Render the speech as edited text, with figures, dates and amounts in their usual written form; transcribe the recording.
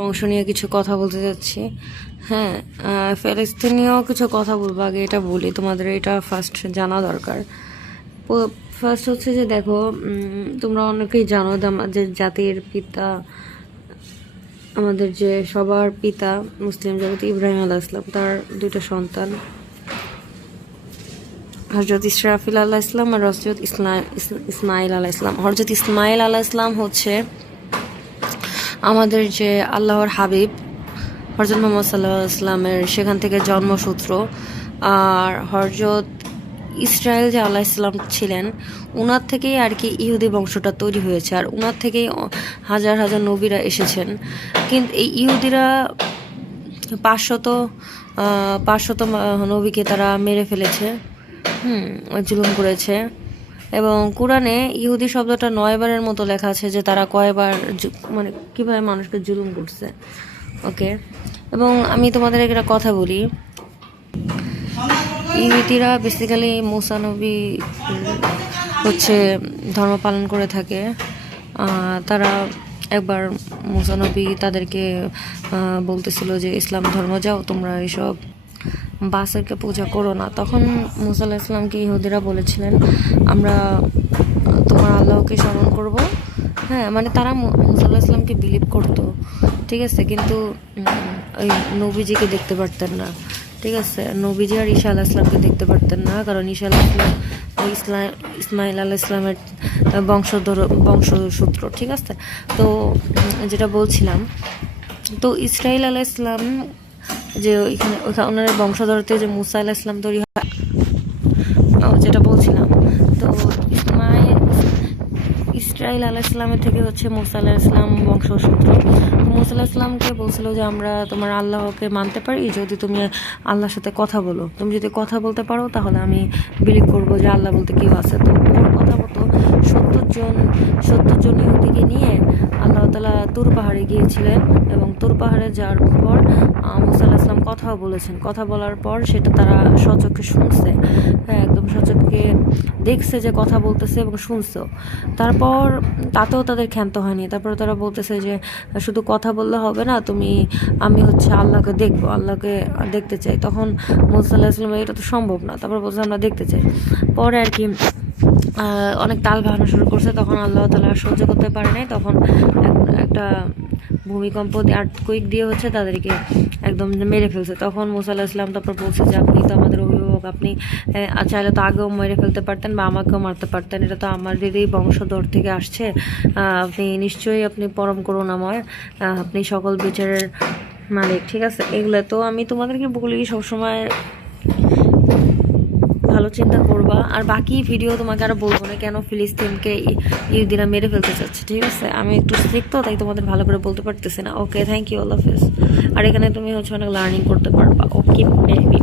বংশ নিয়ে কিছু কথা বলতে যাচ্ছি। হ্যাঁ, ফিলিস্তিনীয় কিছু কথা বলবো। আগে এটা বলি, তোমাদের এটা ফার্স্ট জানা দরকার। ফার্স্ট হচ্ছে যে দেখো, তোমরা অনেকেই জানো যে আমাদের জাতির পিতা, আমাদের যে সবার পিতা মুসলিম জগতে ইব্রাহিম আলাইহিস সালাম, তার দুইটা সন্তান হজরত ইসরাফিল আলাইহিস সালাম আর হজরত ইসমাইল আলাইহিস সালাম। হজরত ইসমাইল আলাইহিস সালাম হচ্ছে আমাদের যে আল্লাহর হাবিব হজরত মোহাম্মদ সাল্লাহ ইসলামের সেখান থেকে জন্মসূত্র। আর হজরত ইসরায়েল যে আল্লাহ ইসলাম ছিলেন, ওনার থেকেই আর কি ইহুদি বংশটা তৈরি হয়েছে, আর ওনার থেকেই হাজার হাজার নবীরা এসেছেন। কিন্তু এই ইহুদিরা পাঁচশত নবীকে তারা মেরে ফেলেছে, জুলুম করেছে। এবং কোরআনে ইহুদি শব্দটা 9 বারের মতো লেখা আছে, যে তারা কয়বার মানে কিভাবে মানুষকে জুলুম করছে। ওকে, এবং আমি তোমাদের একটা কথা বলি, ইহুদিরা বেসিক্যালি মুসা নবী হচ্ছে ধর্ম পালন করে থাকে। তারা একবার মুসা নবী তাদেরকে বলতেছিল যে ইসলাম ধর্ম যাও, তোমরা এইসব বাসেরকে পূজা করো না। তখন মুসা আলাইহিস সালামকে ইহুদিরা বলেছিলেন, আমরা তোমার আল্লাহকে স্মরণ করব। হ্যাঁ, মানে তারা মুসা আলাইহিস সালামকে বিলিভ করতো, ঠিক আছে, কিন্তু ওই নবীজিকে দেখতে পারতেন না, ঠিক আছে। নবীজি আর ঈসা আলাইহিস সালামকে দেখতে পারতেন না, কারণ ঈসা আলাইহিস সালাম ইসমাইল আলাইহিস সালামের বংশসূত্র, ঠিক আছে। তো যেটা বলছিলাম, তো ইসরাইল আলাইহিস সালাম যে ওনার বংশধরতে যে মুসা আলাইহিস সালাম তৈরি হয়, যেটা বলছিলাম, তো ইসরাইল আলাইহিস সালামের থেকে হচ্ছে মুসা আলাইহিস সালাম বংশসূত্র। মুসা আলাইহিস সালামকে বলছিল যে আমরা তোমার আল্লাহকে মানতে পারি যদি তুমি আল্লাহর সাথে কথা বলো। তুমি যদি কথা বলতে পারো তাহলে আমি বিলিভ করবো যে আল্লাহ বলতে কেউ আছে। তো ওর কথা মতো 70 জন ইহুদিকে নিয়ে আল্লাহ তাআলা তুর পাহাড়ে গিয়েছিলেন, এবং তুর পাহাড়ে যাওয়ার পর মুসা আলাইহিস সালাম কথাও বলেছেন। কথা বলার পর সেটা তারা সচক্ষে শুনছে, হ্যাঁ, একদম সচক্ষে দেখছে যে কথা বলতেছে এবং শুনছে। তারপর তাতেও তাদের ক্ষান্ত হয়নি। তারপর তারা বলতেছে যে শুধু কথা বললে হবে না, আমি হচ্ছে আল্লাহকে দেখবো, আল্লাহকে দেখতে চাই। তখন মুসা আলাইহিস সালাম এটা তো সম্ভব না, তারপর বলছে আমরা দেখতে চাই। পরে আর কি অনেক তাল বাহানো শুরু করছে। তখন আল্লাহ তাআলা সহ্য করতে পারে নাই, তখন একটা ভূমিকম্প আর্থকুইক দিয়ে হচ্ছে তাদেরকে একদম মেরে ফেলছে। তখন মুসা আলাইহিস সালাম তারপর বলছে যে আপনি তো আমাদের অভিভাবক, আপনি চাইলে তো আগেও মেরে ফেলতে পারতেন বা আমাকেও মারতে পারতেন, এটা তো আমাদেরই বংশধর থেকে আসছে। আপনি নিশ্চয়ই আপনি পরম করুণাময়, আপনি সকল বিচারের মালিক, ঠিক আছে। এগুলো তো আমি তোমাদেরকে বলি সবসময় ভালো চিন্তা করবা। আর বাকি ভিডিও তোমাকে আরো বলবো না কেন ফিলিস্তিনকে ইহুদিরা মেরে ফেলতে চাচ্ছে, ঠিক আছে। আমি একটু শিখ তো, তাই তোমাদের ভালো করে বলতে পারতেছি না। ওকে, থ্যাংক ইউ, আল্লাহ হাফেজ। আর এখানে তুমি হচ্ছে অনেক লার্নিং করতে পারবা। Okay baby.